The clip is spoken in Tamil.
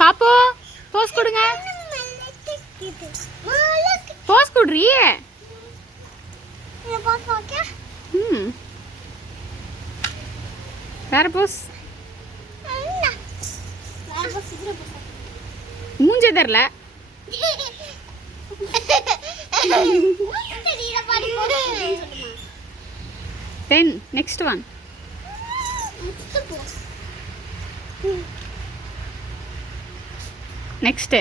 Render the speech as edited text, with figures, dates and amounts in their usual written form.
பாப்போ போஸ் கொடுங்க. போஸ் குடுறீ. வேற போஸ். மூஞ்சே தெரியல. Then next one. Next.